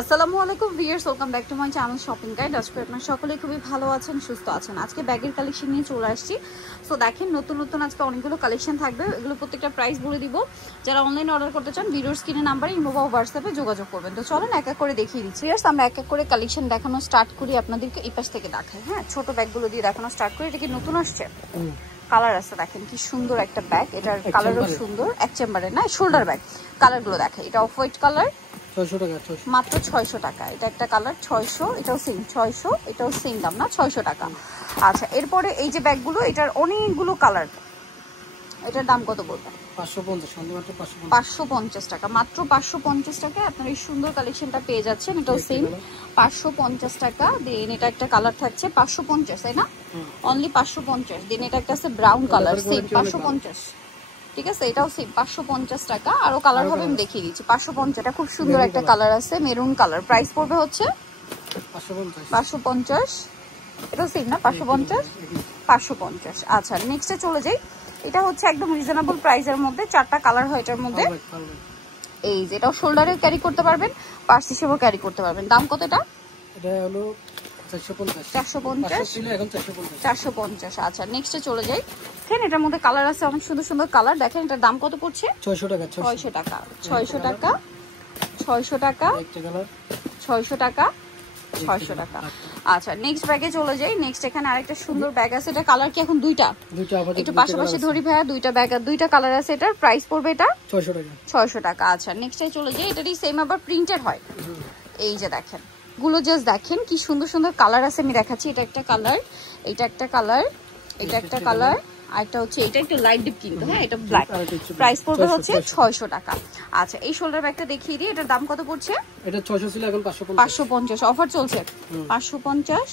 আসসালামু আলাইকুম viewers, welcome back to my channel shopping guide. আজকে আপনারা সকলেই খুবই ভালো আছেন, সুস্থ আছেন। আজকে ব্যাগের কালেকশন নিয়ে চলে আসছি। সো দেখেন, নতুন নতুন আজকে অনেকগুলো কালেকশন থাকবে। এগুলো প্রত্যেকটা প্রাইস বলে দিব। যারা অনলাইনে অর্ডার করতে চান ভিডিওর স্ক্রিনে নাম্বারে ইমো বা হোয়াটসঅ্যাপে যোগাযোগ করবেন। তো চলেন এক এক করে দেখিয়ে দিচ্ছি। ভিউয়ার্স, আমরা এক এক করে কালেকশন দেখানো স্টার্ট করি, আপনাদেরকে এই পাশ থেকে দেখাই। হ্যাঁ, ছোট ব্যাগগুলো দিয়ে দেখানো স্টার্ট করি। এটা কি নতুন আসছে? কালার আছে, দেখেন কি সুন্দর একটা ব্যাগ। এটার কালারও সুন্দর, এক চেম্বারে না, শোল্ডার ব্যাগ। কালারগুলো দেখে, এটা অফ হোয়াইট কালার, 600 টাকা, মাত্র 600 টাকা। এটা একটা কালার 600, এটাও সেম 600, এটাও সেম দাম না, 600 টাকা। আচ্ছা, এরপরে এই যে ব্যাগগুলো, এটার অনেকগুলো কালার। এটার দাম কত বলবেন? 550 টাকা, মাত্র 550 টাকায় আপনার এই সুন্দর কালেকশনটা পেয়ে যাচ্ছেন। এটাও সেম 550 টাকা। দেন এটা একটা কালার থাকছে 550, তাই না? অনলি 550। দেন এটা একটা আছে ব্রাউন কালার, সেম 550। ঠিক আছে, এটাও সেম 550 টাকা। আরো কালার হবে, আমি দেখিয়ে দিচ্ছি। 550, এটা খুব সুন্দর একটা কালার আছে, মেরুন কালার। প্রাইস পড়বে হচ্ছে 550। এটাও সেম না, 550। আচ্ছা, নেক্সটে চলে যাই। এটা হচ্ছে একদম রিজনেবল প্রাইসের মধ্যে, 4টা কালার হয় এটার মধ্যে। এই যে এটাও শোল্ডারে ক্যারি করতে পারবেন, পার্স হিসেবেও ক্যারি করতে পারবেন। দাম কত এটা? এটা হলো 450। আচ্ছা, নেক্সটে চলে যাই। দেখেন, এটার মধ্যে কালার আছে, অনেক সুন্দর সুন্দর কালার। দেখেন এটার দাম কত পড়ছে? 600 টাকা, 600 টাকা, 600 টাকা, 600 টাকা, 600 টাকা, 600 টাকা। আচ্ছা, নেক্সট ব্যাগে চলে যাই। নেক্সট এখানে আরেকটা সুন্দর ব্যাগ আছে। এটা কালার কি এখন দুইটা? একটু পাশাপাশি ধরি ভাইয়া। দুইটা ব্যাগ আর দুইটা কালার আছে। এটার প্রাইস পড়বে এটা 600 টাকা, 600 টাকা। আচ্ছা, নেক্সটে চলে যাই। এটারই সেম আবার প্রিন্টেড হয়। এই যে দেখেন গুলো, জাস্ট দেখেন কি সুন্দর সুন্দর কালার আছে। আমি দেখাচ্ছি। এটা একটা কালার, এটা একটা কালার, এটা একটা কালার, আরেকটা হচ্ছে এটা একটু লাইট ডিপ কিন্তু। হ্যাঁ, এটা ব্ল্যাক। প্রাইস পড়বে হচ্ছে 600 টাকা। আচ্ছা, এই শোল্ডার ব্যাগটা দেখিয়ে দিই। এটার দাম কত পড়ছে? এটা 600 ছিল, এখন 550। অফার চলছে 550।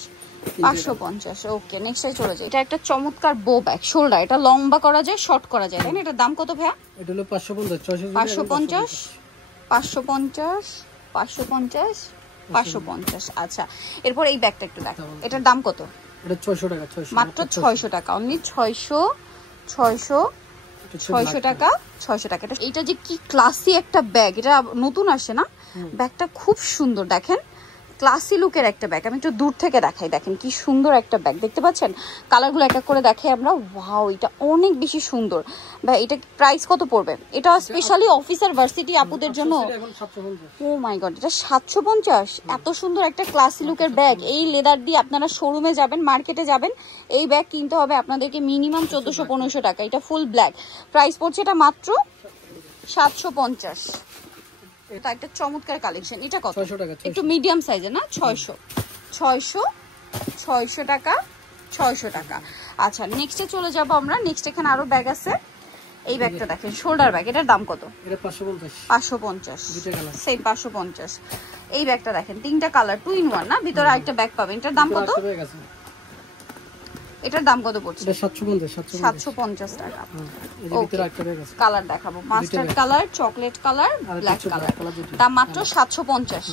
ওকে, নেক্সটে চলে যাই। এটা একটা চমৎকার বো ব্যাগ, শোল্ডার। এটা লম্বা করা যায়, শর্ট করা যায়, তাই না? এটার দাম কত ভাইয়া? এটা হলো 550, 550, 550, 550, 550। আচ্ছা, এরপর এই ব্যাগটা একটু দেখো। এটার দাম কত? এটা 600 টাকা, মাত্র 600 টাকা। অনলি 600 টাকা, 600 টাকা। এটা যে কি ক্লাসি একটা ব্যাগ, এটা নতুন আসে না? ব্যাগটা খুব সুন্দর, দেখেন ক্লাসি লুকের একটা ব্যাগ। আমি একটু দূর থেকে দেখাই। দেখেন কি সুন্দর একটা ব্যাগ, দেখতে পাচ্ছেন? কালারগুলো এক এক করে দেখাই আমরা। ওয়াও, এটা অনেক বেশি সুন্দর ভাই। এটা প্রাইস কত পড়বে? এটা স্পেশালি অফিসার ভার্সিটি আপুদের জন্য। ও মাই গড, এটা 750। এত সুন্দর একটা ক্লাসি লুকের ব্যাগ। এই লেদার দিয়ে আপনারা শোরুমে যাবেন, মার্কেটে যাবেন, এই ব্যাগ কিনতে হবে আপনাদেরকে মিনিমাম 1400-1500 টাকা। এটা ফুল ব্ল্যাক। প্রাইস পড়ছে এটা মাত্র 750। এটা একটা চমৎকার কালেকশন। এটা কত? 600 টাকা, একটু মিডিয়াম সাইজের না? 600 টাকা, 600 টাকা। আচ্ছা, নেক্সটে চলে যাব আমরা। নেক্সট এখানে আরো ব্যাগ আছে। এই ব্যাগটা দেখেন, শোল্ডার ব্যাগ। এটার দাম কত? এটা 550, 550, দুইটা কালার, সেই 550। এই ব্যাগটা দেখেন, তিনটা কালার, 2 in 1 না? ভিতরে আরেকটা ব্যাগ পাবেন। এটার দাম কত? এটার দাম কত পড়ছে? এটা 750 টাকা। এর ভিতরে আরেকটা ব্যাগ আছে। কালার দেখাবো, mustard colour, chocolate colour, black colour. দাম মাত্র 750।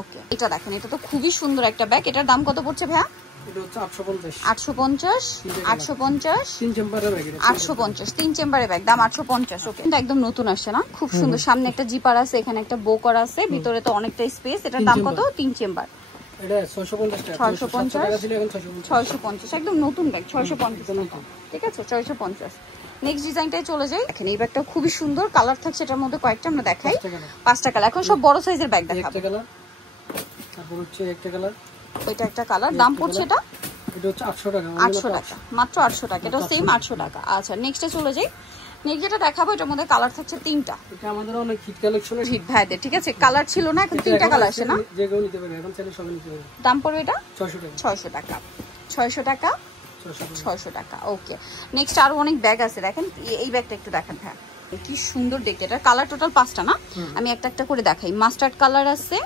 ওকে, এটা দেখেন, এটা তো খুবই সুন্দর একটা ব্যাগ। এটার দাম কত পড়ছে ভাইয়া? এটা হচ্ছে 850, 850, 850, 3 চেম্বারের ব্যাগ। এটা 850, 3 চেম্বারের ব্যাগ, দাম 850। ওকে, এটা একদম নতুন আসছে না? খুব সুন্দর। সামনে একটা জিপার আছে, এখানে একটা বো করা আছে, ভিতরে তো অনেকটা স্পেস। এটার দাম কত? 3 চেম্বার। এটা 650 টাকা, 650 টাকা ছিল, এখন 650, 650। একদম নতুন ব্যাগ, 650। ঠিক আছে, 650। নেক্সট ডিজাইনটাই চলে যাই। দেখেন, এই ব্যাগটা খুবই সুন্দর। কালার থাকছে এটার মধ্যে কয়েকটা, আমরা দেখাই। 5টা কালার। এখন সব বড় সাইজের ব্যাগ দেখাবো। একটা কালার, তারপর হচ্ছে একটা কালার, এটা একটা কালার। দাম পড়ছে এটা? এটা হচ্ছে 800 টাকা, 800 টাকা, মাত্র 800 টাকা। এটা সেম 800 টাকা। আচ্ছা, নেক্সটে চলে যাই। নেক্সট যেটা দেখাবো, এটার মধ্যে কালার থাকছে 3টা। এটা আমাদের অনেক হিট কালেকশনের হিট ভাইদের। ঠিক আছে, কালার ছিল না, এখন 3টা কালার আসে না? যে কেউ নিতে পারে, এখন চাইলে সবাই নিতে পারে। দাম পড়বে এটা 600 টাকা, 600 টাকা, 600 টাকা, 600 টাকা। ওকে, নেক্সট আরো অনেক ব্যাগ আছে। দেখেন এই ব্যাগটা একটু দেখেন। হ্যাঁ, কি সুন্দর দেখতে। এটা কালার টোটাল 5টা না? আমি একটা একটা করে দেখাই। মাস্টার্ড কালার আছে।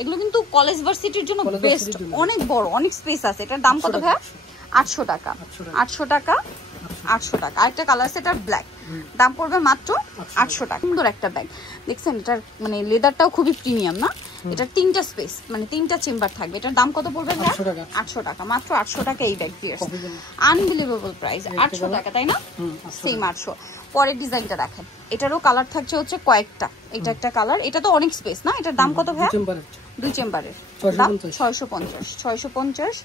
এগুলো কিন্তু কলেজ ভার্সিটির জন্য বেস্ট। অনেক বড়, অনেক স্পেস আছে। এটার দাম কত ভাইয়া? 800 টাকা, 800 টাকা, 800 টাকা। আরেকটা কালার আছে, এটা ব্ল্যাক। দাম পড়বে মাত্র 800 টাকা। সুন্দর একটা ব্যাগ দেখছেন। এটার মানে লেদারটাও খুবই প্রিমিয়াম না? এটা 3টা স্পেস, মানে 3টা চেম্বার থাকবে। এটার দাম কত পড়বে? 800 টাকা, মাত্র 800 টাকা। এই ব্যাগ দিয়ে আনবিলিভেবল প্রাইস, 800 টাকা, তাই না? সেম 800। পরের ডিজাইনটা দেখেন, এটারও কালার থাকছে হচ্ছে কয়েকটা। এটা একটা কালার, এটা তো অনেক স্পেস না, এটার দাম কত ভাইয়া? চেম্বারের 2 চেম্বারের 650।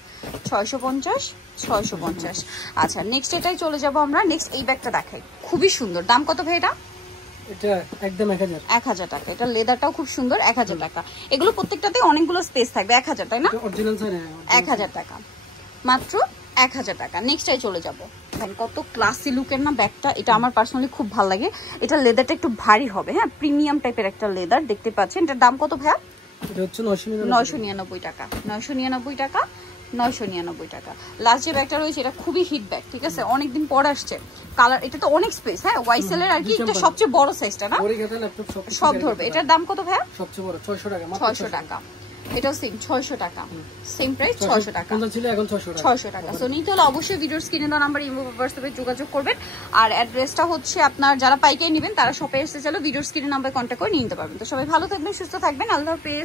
আচ্ছা নেক্সট এটাই চলে যাব আমরা। নেক্সট এই ব্যাগটা দেখাই, খুবই সুন্দর। দাম কত ভাই এটা? এটা একদম 1000 টাকা। এটা লেদারটাও খুব সুন্দর, 1000 টাকা। এগুলো প্রত্যেকটাতে অনেকগুলো স্পেস থাকবে, 1000 তাই না? অরিজিনাল স্যার 1000 টাকা, মাত্র 1000 টাকা। নেক্সটটাই চলে যাব। দেখেন কত ক্লাসি লুকের না ব্যাগটা, এটা আমার পার্সোনালি খুব ভালো লাগে। এটা লেদারটা একটু ভারী হবে, হ্যাঁ প্রিমিয়াম টাইপের একটা লেদার দেখতে পাচ্ছেন। এটার দাম কত ভাইয়া? এটা হচ্ছে 999 টাকা। 999 টাকা। লাস্ট যে ব্যাগটা রয়েছে এটা খুবই হিট ব্যাগ, ঠিক আছে, অনেকদিন পর আসছে। কালার, এটা তো অনেক স্পেস, হ্যাঁ ওয়াইসেল এর আর কি, এটা সবচেয়ে বড় সাইজটা না, সব ধরবে। এটার দাম কত ভাইয়া? সবচেয়ে বড় 600 টাকা, 600 টাকা। এটাও সেম 600 টাকা, সেম প্রাইস 600 টাকা। কোনটা ছিল এখন 600 টাকা। সো নিতে হলে অবশ্যই ভিডিওর স্ক্রিনে দেওয়া নাম্বার ইমো হোয়াটসঅ্যাপে যোগাযোগ করবেন। আর অ্যাড্রেসটা হচ্ছে আপনার যারা পাইকারি নেবেন তারা শপে এসে চলো ভিডিওর স্ক্রিনে নাম্বার কন্ট্যাক্ট করে নিয়ে নিতে পারবেন। তো সবাই ভালো থাকবেন, সুস্থ থাকবেন, আল্লাহ হাফেজ।